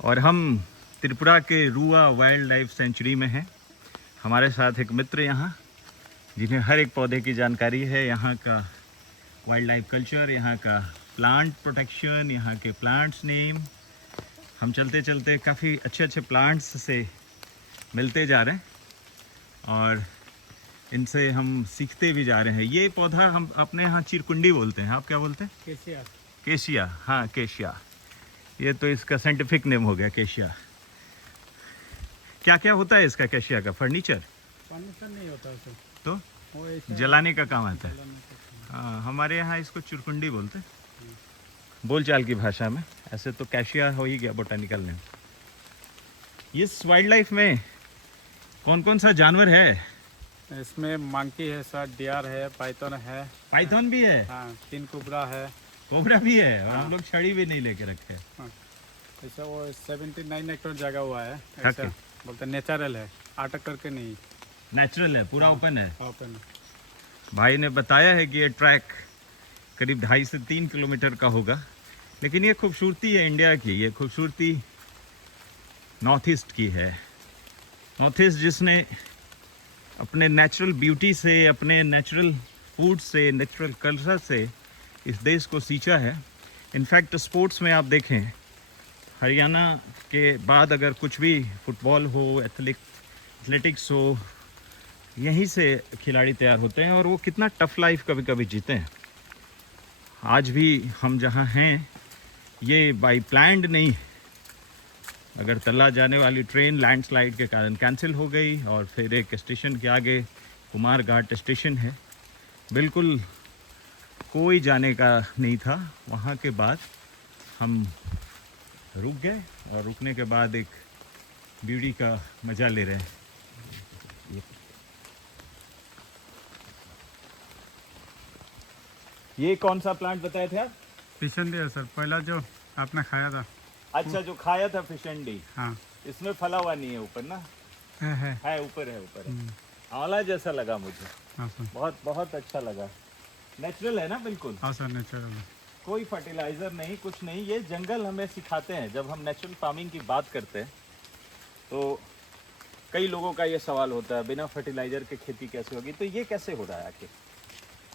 और हम त्रिपुरा के रुआ वाइल्ड लाइफ सेंचुरी में हैं। हमारे साथ एक मित्र यहाँ, जिन्हें हर एक पौधे की जानकारी है, यहाँ का वाइल्ड लाइफ कल्चर, यहाँ का प्लांट प्रोटेक्शन, यहाँ के प्लांट्स नेम। हम चलते चलते काफ़ी अच्छे अच्छे प्लांट्स से मिलते जा रहे हैं और इनसे हम सीखते भी जा रहे हैं। ये पौधा हम अपने यहाँ चिरकुंडी बोलते हैं, आप क्या बोलते हैं? केसिया। केशिया, हाँ केशिया। ये तो इसका साइंटिफिक नेम हो गया केशिया। क्या क्या होता है इसका केशिया का? फर्नीचर? फर्नीचर नहीं होता उसे, तो वो ऐसे जलाने का काम आता है। जलाने का। हाँ, हमारे यहाँ इसको चिरकुंडी बोलते हैं बोलचाल की भाषा में। ऐसे तो कैशिया हो ही गया बोटानिकल नेम। इस वाइल्ड लाइफ में कौन कौन सा जानवर है? इसमें मंकी है सर, डियर है, पाइथन है। पाइथन भी है, हाँ, 3 कोबरा है। कोबरा भी है, और हाँ। हम लोग छड़ी भी नहीं लेके रखे। ऐसा वो 79 एकड़ जगह हुआ है। Okay. ऐसा बोलते नेचुरल है, अटक करके नहीं। नेचुरल है, पूरा हाँ। ओपन है। ओपन। भाई ने बताया है कि ये ट्रैक करीब 2.5 से 3 किलोमीटर का होगा, लेकिन ये खूबसूरती है इंडिया की, ये खूबसूरती नॉर्थ ईस्ट की है। नॉर्थ ईस्ट जिसने अपने नेचुरल ब्यूटी से, अपने नेचुरल फूड से, नेचुरल कल्चर से इस देश को सींचा है। इनफैक्ट स्पोर्ट्स में आप देखें, हरियाणा के बाद अगर कुछ भी फुटबॉल हो, एथलेटिक्स हो, यहीं से खिलाड़ी तैयार होते हैं और वो कितना टफ लाइफ कभी कभी जीते हैं। आज भी हम जहाँ हैं ये बाई प्लान्ड नहीं। अगरतला जाने वाली ट्रेन लैंडस्लाइड के कारण कैंसिल हो गई और फिर एक स्टेशन के आगे कुमार घाट स्टेशन है, बिल्कुल कोई जाने का नहीं था। वहाँ के बाद हम रुक गए और रुकने के बाद एक ब्यूटी का मज़ा ले रहे हैं। ये कौन सा प्लांट बताए थे आप? फिशन है सर, पहला जो आपने खाया था। अच्छा, जो खाया था फिशंडी। हाँ, इसमें फला हुआ नहीं है ऊपर ना? है ऊपर है, ऊपर है। आंवला जैसा लगा मुझे, हाँ सर। बहुत बहुत अच्छा लगा। नेचुरल है ना बिल्कुल, हाँ सर, नेचुरल। कोई फर्टिलाइजर नहीं, कुछ नहीं। ये जंगल हमें सिखाते हैं। जब हम नेचुरल फार्मिंग की बात करते हैं तो कई लोगों का ये सवाल होता है, बिना फर्टिलाइजर के खेती कैसे होगी? तो ये कैसे हो रहा है आखिर?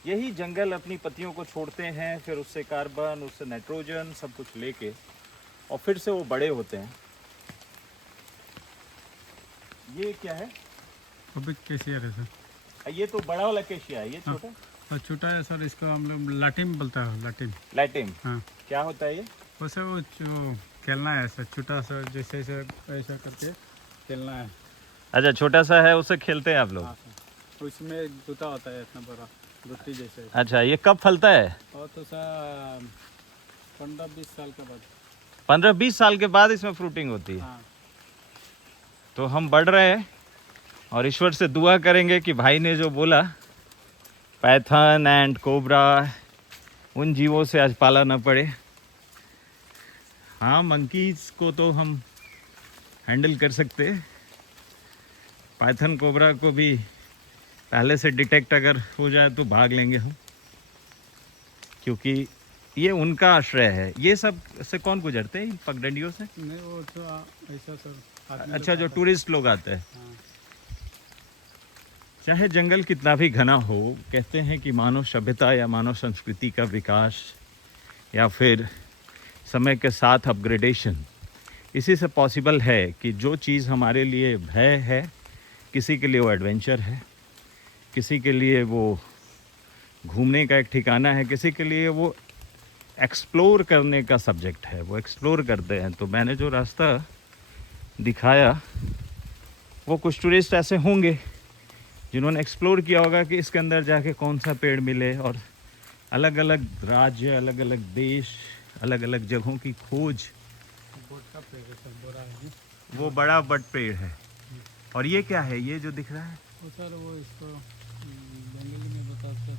यही जंगल अपनी पत्तियों को छोड़ते हैं, फिर उससे कार्बन, उससे नाइट्रोजन सब कुछ लेके और फिर से वो बड़े होते हैं। ये क्या है? वो भी केसिया है सर। ये तो बड़ा वाला केशिया है, ये छोटा? और छोटा है सर, इसको हम लोग लाटिम बोलता है। लाटिम। लैटिम? हाँ, क्या होता है ये? वैसे वो जो खेलना है सर, छोटा सा जैसे ऐसा करके खेलना है। अच्छा, छोटा सा है, उससे खेलते हैं आप लोग? हाँ सर, उसमें एक जूता होता है इतना बड़ा, गुत्ती जैसे। अच्छा, ये कब फलता है? और तो सर 15-20 साल के बाद। 15-20 साल के बाद इसमें फ्रूटिंग होती है। हाँ। तो हम बढ़ रहे हैं और ईश्वर से दुआ करेंगे कि भाई ने जो बोला, पैथन एंड कोबरा, उन जीवों से आज पाला न पड़े। हाँ, मंकीज को तो हम हैंडल कर सकते, पाइथन कोबरा को भी पहले से डिटेक्ट अगर हो जाए तो भाग लेंगे हम, क्योंकि ये उनका आश्रय है। ये सब से कौन गुजरते हैं, इन पगडंडियों से? नहीं, वो तो ऐसा सर। अच्छा, जो टूरिस्ट लोग आते हैं। हाँ। चाहे जंगल कितना भी घना हो, कहते हैं कि मानव सभ्यता या मानव संस्कृति का विकास या फिर समय के साथ अपग्रेडेशन इसी से पॉसिबल है कि जो चीज़ हमारे लिए भय है, किसी के लिए वो एडवेंचर है, किसी के लिए वो घूमने का एक ठिकाना है, किसी के लिए वो एक्सप्लोर करने का सब्जेक्ट है, वो एक्सप्लोर करते हैं। तो मैंने जो रास्ता दिखाया वो कुछ टूरिस्ट ऐसे होंगे जिन्होंने एक्सप्लोर किया होगा कि इसके अंदर जाके कौन सा पेड़ मिले, और अलग अलग राज्य, अलग अलग देश, अलग अलग जगहों की खोज। वो बड़ा बट पेड़ है। और ये क्या है, ये जो दिख रहा है? वो सर, वो इसको बंगाली में बताते हैं।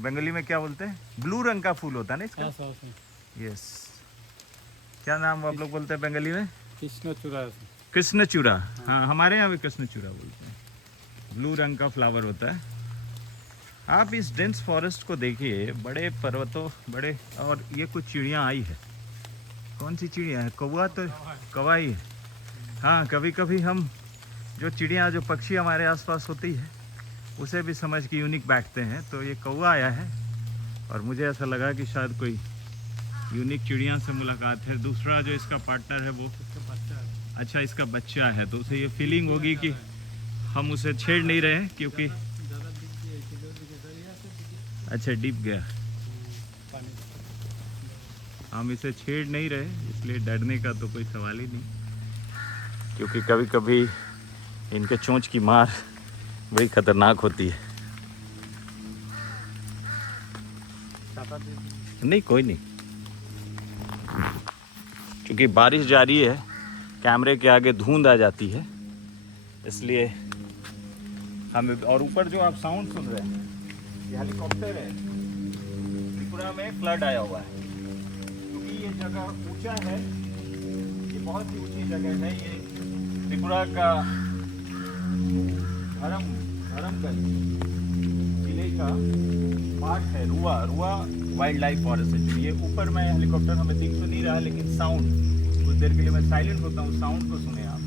बंगाली में क्या बोलते हैं? ब्लू रंग का फूल होता है ना इसका? हाँ सर। यस। क्या नाम आप लोग बोलते हैं बंगाली में? कृष्णचूड़ा। कृष्णचूड़ा। हाँ, हमारे यहाँ भी कृष्णचूड़ा बोलते हैं। ब्लू रंग का फ्लावर होता है। आप इस डेंस फॉरेस्ट को देखिए, बड़े पर्वतों, बड़े, और ये कुछ चिड़ियाँ आई है, कौन सी चिड़िया है? कौवा तो कौवा ही है। हाँ, कभी कभी हम जो चिड़िया जो पक्षी हमारे आसपास होती है उसे भी समझ के यूनिक बैठते हैं। तो ये कौवा आया है और मुझे ऐसा लगा कि शायद कोई यूनिक चिड़िया से मुलाकात है। दूसरा जो इसका पार्टनर है वो अच्छा इसका बच्चा है, तो उसे ये फीलिंग होगी कि हम उसे छेड़ नहीं रहे क्योंकि अच्छा डूब गया, हम इसे छेड़ नहीं रहे, इसलिए डरने का तो कोई सवाल ही नहीं। क्योंकि कभी कभी इनके चोंच की मार बड़ी खतरनाक होती है। नहीं कोई नहीं, क्योंकि बारिश जारी है, कैमरे के आगे धुंध आ जाती है, इसलिए हमें। और ऊपर जो आप साउंड सुन रहे हैं ये हेलीकॉप्टर है। त्रिपुरा में फ्लड आया हुआ है क्योंकि ये जगह ऊंचा है, ये बहुत ही ऊंची जगह है। ये त्रिपुरा का धर्मगंज जिले का पार्ट है। रुआ वाइल्ड लाइफ फॉरेस्ट है। ये ऊपर में हेलीकॉप्टर हमें दिख तो नहीं रहा, लेकिन साउंड, कुछ देर के लिए मैं साइलेंट होता हूँ, साउंड को सुने आप।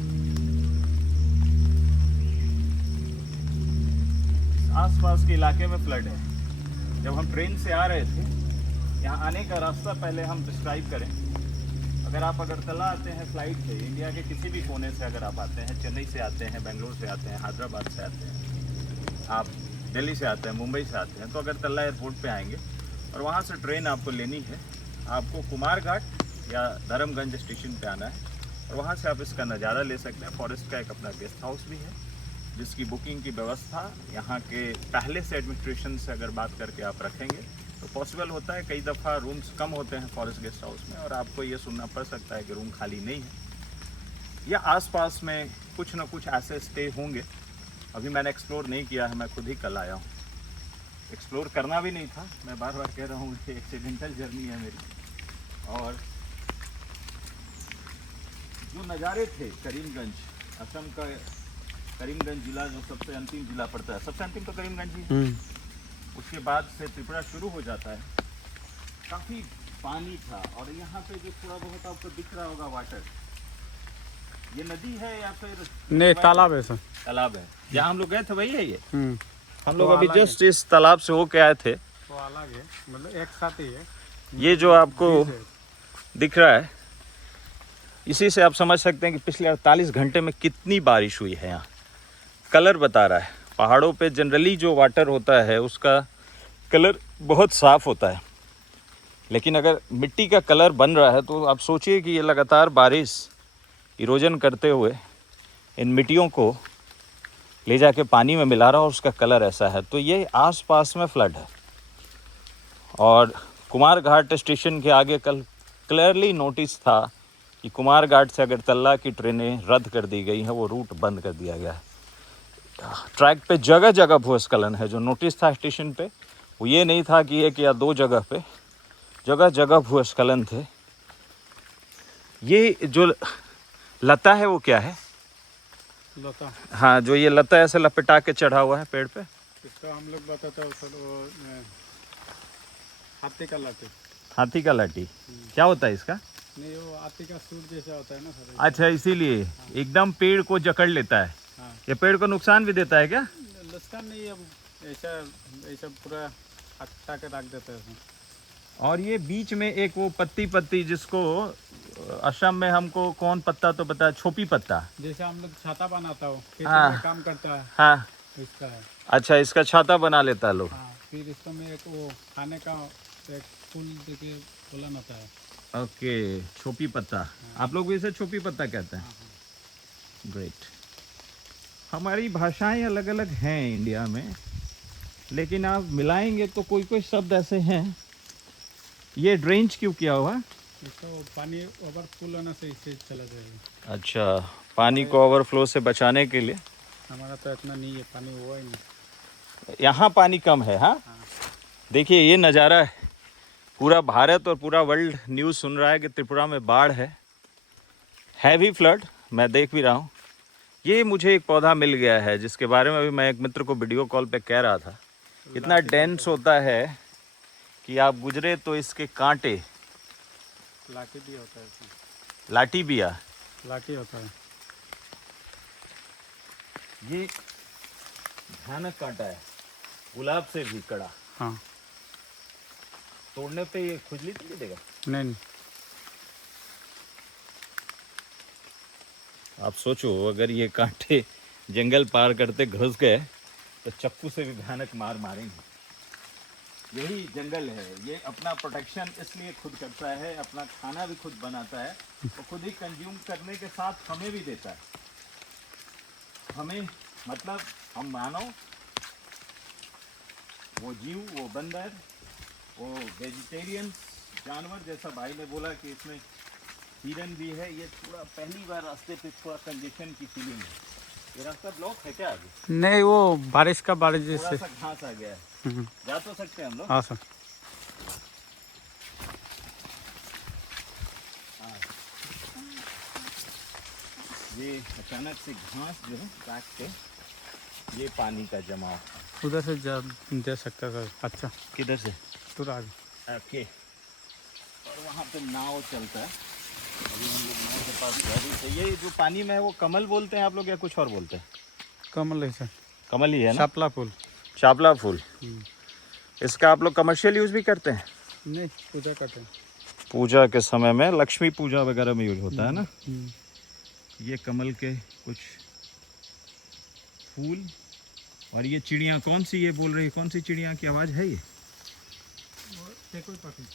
आसपास के इलाके में फ्लड है। जब हम ट्रेन से आ रहे थे, यहाँ आने का रास्ता पहले हम डिस्क्राइब करें। अगर आप अगरतला आते हैं फ्लाइट से, इंडिया के किसी भी कोने से अगर आप आते हैं, चेन्नई से आते हैं, बेंगलोर से आते हैं, हैदराबाद से आते हैं, आप दिल्ली से आते हैं, मुंबई से आते हैं, तो अगरतला एयरपोर्ट पे आएंगे और वहाँ से ट्रेन आपको लेनी है। आपको कुमारघाट या धर्मगंज स्टेशन पे आना है और वहाँ से आप इसका नज़ारा ले सकते हैं। फॉरेस्ट का एक अपना गेस्ट हाउस भी है जिसकी बुकिंग की व्यवस्था यहाँ के पहले से एडमिनिस्ट्रेशन से अगर बात करके आप रखेंगे तो पॉसिबल होता है। कई दफ़ा रूम्स कम होते हैं फॉरेस्ट गेस्ट हाउस में और आपको ये सुनना पड़ सकता है कि रूम खाली नहीं है या आसपास में कुछ ना कुछ ऐसे स्टे होंगे। अभी मैंने एक्सप्लोर नहीं किया है, मैं खुद ही कल आया हूँ। एक्सप्लोर करना भी नहीं था, मैं बार बार कह रहा हूँ कि एक्सीडेंटल जर्नी है मेरी। और जो नज़ारे थे करीमगंज, असम का करीमगंज जिला जो सबसे अंतिम जिला पड़ता है, सबसे अंतिम तो करीमगंज ही, उसके बाद से त्रिपुरा शुरू हो जाता है। काफ़ी पानी था और यहाँ पे जो थोड़ा बहुत आपको दिख रहा होगा वाटर, ये नदी है या फिर नहीं तालाब है सर? तालाब है। जहाँ हम लोग गए थे वही है ये। हम लोग तो अभी अलग जस्ट इस तालाब से होके आए थे। तो अलग है, मतलब एक साथ ही है। ये जो आपको दिख रहा है, इसी से आप समझ सकते हैं कि पिछले 48 घंटे में कितनी बारिश हुई है। यहाँ कलर बता रहा है। पहाड़ों पे जनरली जो वाटर होता है उसका कलर बहुत साफ़ होता है, लेकिन अगर मिट्टी का कलर बन रहा है तो आप सोचिए कि ये लगातार बारिश इरोजन करते हुए इन मिट्टियों को ले जाके पानी में मिला रहा है और उसका कलर ऐसा है। तो ये आसपास में फ्लड है। और कुमारघाट स्टेशन के आगे कल क्लियरली नोटिस था कि कुमारघाट से अगरतला की ट्रेनें रद्द कर दी गई हैं, वो रूट बंद कर दिया गया है। ट्रैक पे जगह जगह भूस्खलन है। जो नोटिस था स्टेशन पे वो ये नहीं था कि एक या दो जगह पे, जगह जगह भूस्खलन थे। ये जो लता है वो क्या है? लता? हाँ, जो ये लता ऐसे लपेटा के चढ़ा हुआ है पेड़ पे, इसको हम लोग बताते हैं वो हाथी का लाठी। हाथी का लाठी क्या होता है इसका? नहीं, वो हाथी का सूट जैसा होता है ना सर। अच्छा, इसीलिए एकदम पेड़ को जकड़ लेता है। हाँ। ये पेड़ को नुकसान भी देता है क्या? नुकसान नहीं, अब ऐसा पूरा हटा के रख देता है उसमें। और ये बीच में एक वो पत्ती जिसको असम में हमको कौन पत्ता तो पता है, छोपी पत्ता, जैसे हम लोग छाता बनाता हो, खेती हाँ। में काम करता है। हाँ, इसका है। अच्छा, इसका छाता बना लेता है लोग। हाँ, फिर इसको में एक वो खाने का एक फूल देके फूलन होता है। ओके, छोपी पत्ता। आप लोग भी इसे छोपी पत्ता कहते हैं। ग्रेट। हमारी भाषाएं अलग अलग हैं इंडिया में, लेकिन आप मिलाएंगे तो कोई कोई शब्द ऐसे हैं। ये ड्रेंच क्यों किया हुआ? इसको पानी ओवरफ्लो होने से इससे चला जाएगा। अच्छा, पानी को ओवरफ्लो से बचाने के लिए। हमारा तो इतना नहीं है पानी, हुआ ही नहीं। यहाँ पानी कम है। हाँ, देखिए ये नज़ारा है। पूरा भारत और पूरा वर्ल्ड न्यूज़ सुन रहा है कि त्रिपुरा में बाढ़ है, हैवी फ्लड। मैं देख भी रहा हूँ। ये मुझे एक पौधा मिल गया है जिसके बारे में अभी मैं एक मित्र को वीडियो कॉल पे कह रहा था। इतना डेंस होता है कि आप गुजरे तो इसके कांटे लाठी भी होता है इसमें। लाठी बिया, लाठी होता है। ये भयानक कांटा है, गुलाब से भी कड़ा। हाँ। तोड़ने पे ये खुजली तो नहीं देगा? नहीं। आप सोचो अगर ये कांटे जंगल पार करते घुस गए तो चक्कू से भी भयानक मार मारेंगे। यही जंगल है, ये अपना प्रोटेक्शन इसलिए खुद करता है, अपना खाना भी खुद बनाता है, वो खुद ही कंज्यूम करने के साथ हमें भी देता है। हमें मतलब हम मानव, वो जीव, वो बंदर, वो वेजिटेरियन जानवर, जैसा भाई ने बोला कि इसमें हिरन भी है। ये थोड़ा पहली बार रास्ते पे थोड़ा कंजेशन की फीलिंग है। ये रास्ता ब्लॉक है क्या आगे? नहीं, वो बारिश थोड़ा जैसे सा घास आ गया है, जा तो सकते हैं हम लोग। हाँ सर। ये अचानक से घास जो है काट के, ये पानी का जमाव उधर से जा सकता सर। अच्छा, किधर से? तो आगे। ओके। और वहाँ पे नाव चलता है, अभी हम लोग नाव के पास जा रहे थे। ये जो पानी में है वो कमल बोलते हैं आप लोग या कुछ और बोलते हैं? कमल है सर। कमल ही है ना? शापला फूल। शापला फूल। इसका आप लोग कमर्शियल यूज भी करते हैं? नहीं, पूजा करते हैं। पूजा के समय में, लक्ष्मी पूजा वगैरह में यूज होता है ना। ये कमल के कुछ फूल। और ये चिड़िया कौन सी ये बोल रही, कौन सी चिड़िया की आवाज़ है ये? टेकुई पाकी।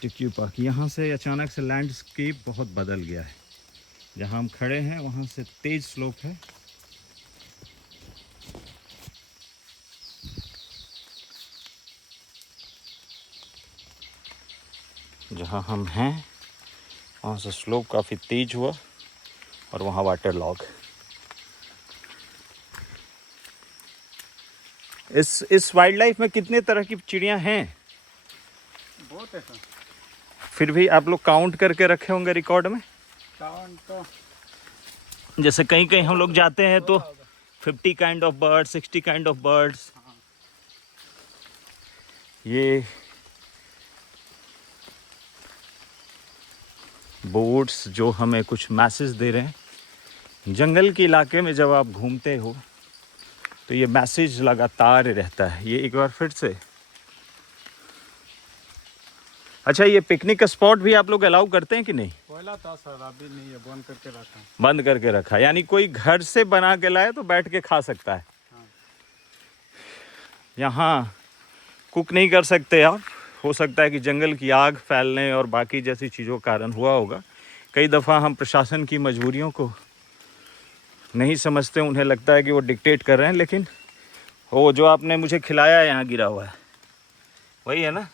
टेकुई पाकी। यहाँ से अचानक से लैंडस्केप बहुत बदल गया है। जहाँ हम खड़े हैं वहाँ से तेज स्लोप है। जहाँ हम हैं वहाँ से स्लोप काफ़ी तेज हुआ और वहाँ वाटर लॉग। इस वाइल्ड लाइफ में कितने तरह की चिड़िया हैं? बहुत है सर। फिर भी आप लोग काउंट करके रखे होंगे रिकॉर्ड में? काउंट तो जैसे कहीं कहीं हम लोग जाते हैं तो 50 kind of birds, 60 kind of birds. ये बोट्स जो हमें कुछ मैसेज दे रहे हैं। जंगल के इलाके में जब आप घूमते हो तो ये मैसेज लगातार रहता है। ये एक बार फिर से। अच्छा, ये पिकनिक का स्पॉट भी आप लोग अलाउ करते हैं कि नहीं? पहला था सर, अभी नहीं है, बंद करके रखा है। बंद करके रखा, यानी कोई घर से बना के लाए तो बैठ के खा सकता है। यहाँ कुक नहीं कर सकते आप। हो सकता है कि जंगल की आग फैलने और बाकी जैसी चीज़ों के कारण हुआ होगा। कई दफ़ा हम प्रशासन की मजबूरियों को नहीं समझते, उन्हें लगता है कि वो डिक्टेट कर रहे हैं, लेकिन वो जो आपने मुझे खिलाया है यहाँ गिरा हुआ है वही है ना?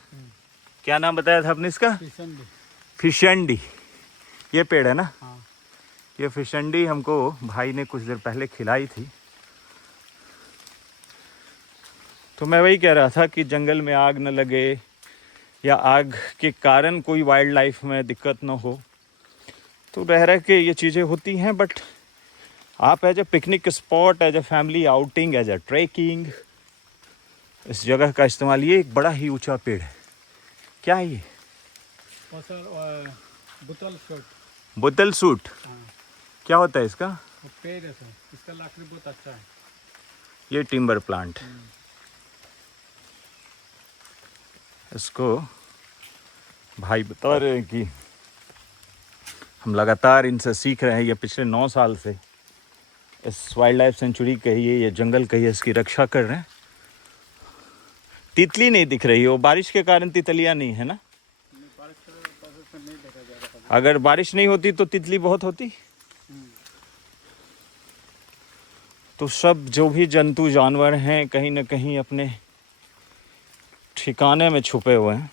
क्या नाम बताया था आपने इसका? फिशंडी। ये पेड़ है ना? हाँ। ये फिशंडी हमको भाई ने कुछ देर पहले खिलाई थी। तो मैं वही कह रहा था कि जंगल में आग न लगे या आग के कारण कोई वाइल्ड लाइफ में दिक्कत न हो, तो रह के ये चीज़ें होती हैं। बट आप as a picnic spot, as a family outing, as a trekking, इस जगह का इस्तेमाल। ये एक बड़ा ही ऊंचा पेड़ है, क्या है ये? सर बुतल सूट। बुतल सूट क्या होता है इसका? पेड़ है सर, इसका लकड़ी बहुत अच्छा है। ये टिम्बर प्लांट। इसको भाई बता रहे हैं कि हम लगातार इनसे सीख रहे हैं। ये पिछले 9 साल से इस वाइल्ड लाइफ सेंचुरी कहिए, ये जंगल कहिए, इसकी रक्षा कर रहे हैं। तितली नहीं दिख रही है, वो बारिश के कारण तितलियां नहीं है ना? अगर बारिश नहीं होती तो तितली बहुत होती। तो सब जो भी जंतु जानवर हैं कहीं ना कहीं अपने ठिकाने में छुपे हुए हैं।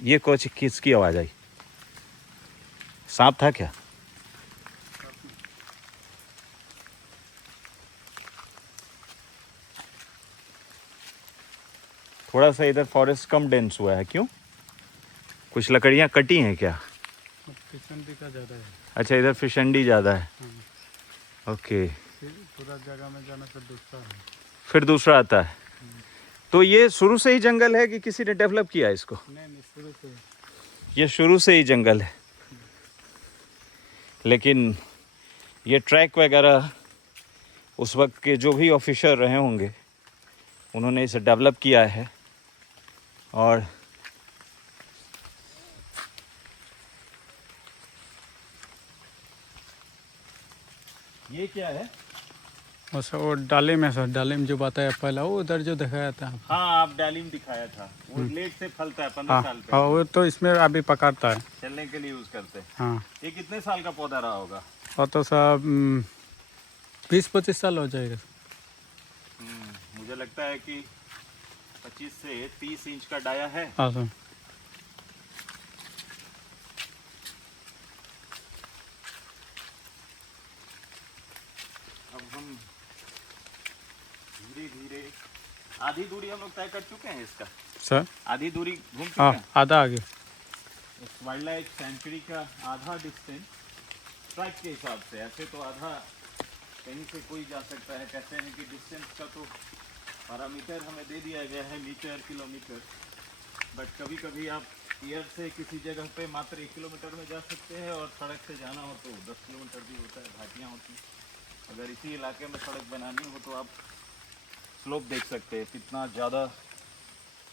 ये कुछ किसकी आवाज आई? सांप था क्या? थोड़ा सा इधर फॉरेस्ट कम डेंस हुआ है, क्यों? कुछ लकड़ियां कटी हैं क्या? फिशंडी का ज़्यादा है। अच्छा, इधर फिशंडी ज़्यादा है। ओके। फिर पूरा जगह में जाना फिर दूसरा है। फिर दूसरा आता है। तो ये शुरू से ही जंगल है कि किसी ने डेवलप किया इसको? नहीं शुरू से। ये शुरू से ही जंगल है, लेकिन ये ट्रैक वगैरह उस वक्त के जो भी ऑफिसर रहे होंगे उन्होंने इसे डेवलप किया है। और ये क्या है? और सर वो डालिम है सर, डालिम जो बताया पहला वो उधर जो दिखाया था। हाँ, आप डालिम दिखाया था, वो लेट से फलता है, 15 हाँ साल पे। हाँ, वो तो इसमें अभी पकाता है। चलने के लिए यूज करते हैं। हाँ, ये कितने साल का पौधा रहा होगा? और तो सब 20-25 साल हो जाएगा। मुझे लगता है कि 25 से 30 इंच का डाया है। हाँ सर। अब हम धीरे धीरे आधी दूरी हम लोग तय कर चुके हैं इसका। सर आधी दूरी घूम चुके हाँ, हैं। आधा आगे। इस वाइल्ड लाइफ सेंचुरी का आधा डिस्टेंस ट्रैक के हिसाब से, ऐसे तो आधा कहीं से कोई जा सकता है। कहते हैं कि डिस्टेंस का तो पैरामीटर हमें दे दिया गया है, मीटर किलोमीटर, बट कभी कभी आप एयर से किसी जगह पे मात्र 1 किलोमीटर में जा सकते हैं और सड़क से जाना हो तो 10 किलोमीटर भी होता है, घाटियाँ होती हैं। अगर इसी इलाके में सड़क बनानी हो तो आप स्लोप देख सकते हैं कितना ज़्यादा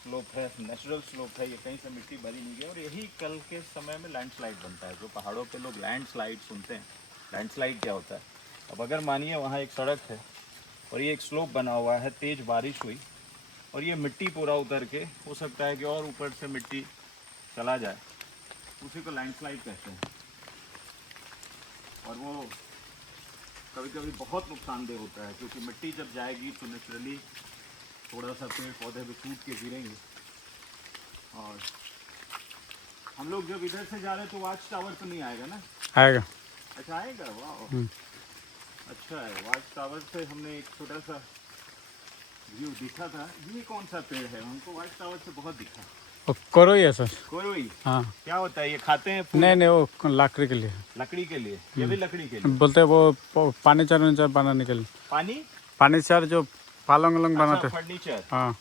स्लोप है, नेचुरल स्लोप है, ये कहीं से मिट्टी भरी नहीं गई। और यही कल के समय में लैंडस्लाइड बनता है। जो पहाड़ों पे लोग लैंडस्लाइड सुनते हैं, लैंडस्लाइड क्या होता है? अब अगर मानिए वहाँ एक सड़क है और ये एक स्लोप बना हुआ है, तेज़ बारिश हुई और ये मिट्टी पूरा उतर के हो सकता है कि और ऊपर से मिट्टी चला जाए, उसी को लैंडस्लाइड कहते हैं। और वो कभी कभी बहुत नुकसानदेह होता है, क्योंकि मिट्टी जब जाएगी तो नेचुरली थोड़ा सा पेड़ पौधे भी टूट के गिरेंगे। और हम लोग जब इधर से जा रहे हैं तो वॉच टावर तो नहीं आएगा ना? आएगा। अच्छा आएगा, वाह अच्छा है। वॉच टावर से हमने एक छोटा सा व्यू दिखा था। ये कौन सा पेड़ है? हमको वॉच टावर से बहुत दिखा। वो कोरोई है सर। कोई हाँ। क्या होता है? ये खाते हैं फूल? नहीं वो लकड़ी के लिए। लकड़ी के लिए? ये भी लकड़ी के लिए बोलते हैं वो पानी चार बनाने के लिए। पानी चार जो पालंग उलंग बनाते हैं। फर्नीचर। हाँ।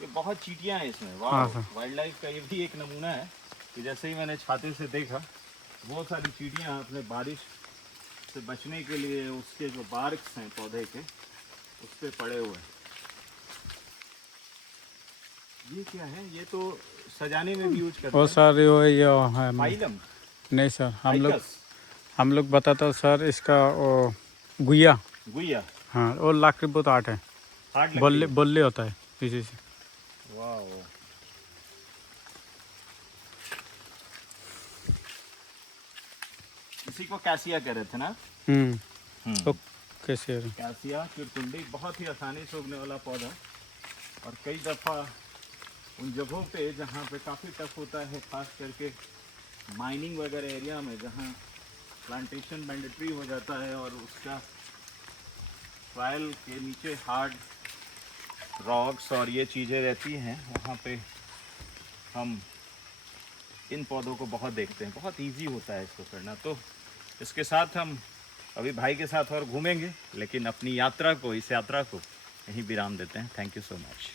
ये बहुत चींटियां हैं इसमें। हाँ वाह, सर। वाइल्ड लाइफ का ये भी एक नमूना है कि जैसे ही मैंने छाते से देखा, बहुत सारी चींटियां अपने बारिश से बचने के लिए उसके जो बार्क्स हैं पौधे के, उस पे पड़े हुए हैं। ये क्या है? ये तो सजाने में भी यूज करते वो हैं। सर ये है। फाइलम? नहीं सर, फाइकस? हम लोग बताते हो सर इसका वो गुइया। गुइया? हाँ, वो लकड़ी बहुत आर्ट है। हार्ड लकड़ी? बोलले होता है इसी से। वाह, इसी को कैसिया कह रहे थे ना? तो कैसे? कैसिया चिरकुंडी बहुत ही आसानी से उगने वाला पौधा। और कई दफ़ा उन जगहों पे जहाँ पे काफ़ी टफ होता है, खास करके माइनिंग वगैरह एरिया में, जहाँ प्लांटेशन मैंडेटरी हो जाता है और उसका सॉइल के नीचे हार्ड रॉक्स और ये चीज़ें रहती हैं, वहाँ पे हम इन पौधों को बहुत देखते हैं। बहुत इजी होता है इसको करना। तो इसके साथ हम अभी भाई के साथ और घूमेंगे, लेकिन अपनी यात्रा को, इस यात्रा को यहीं विराम देते हैं। Thank you so much.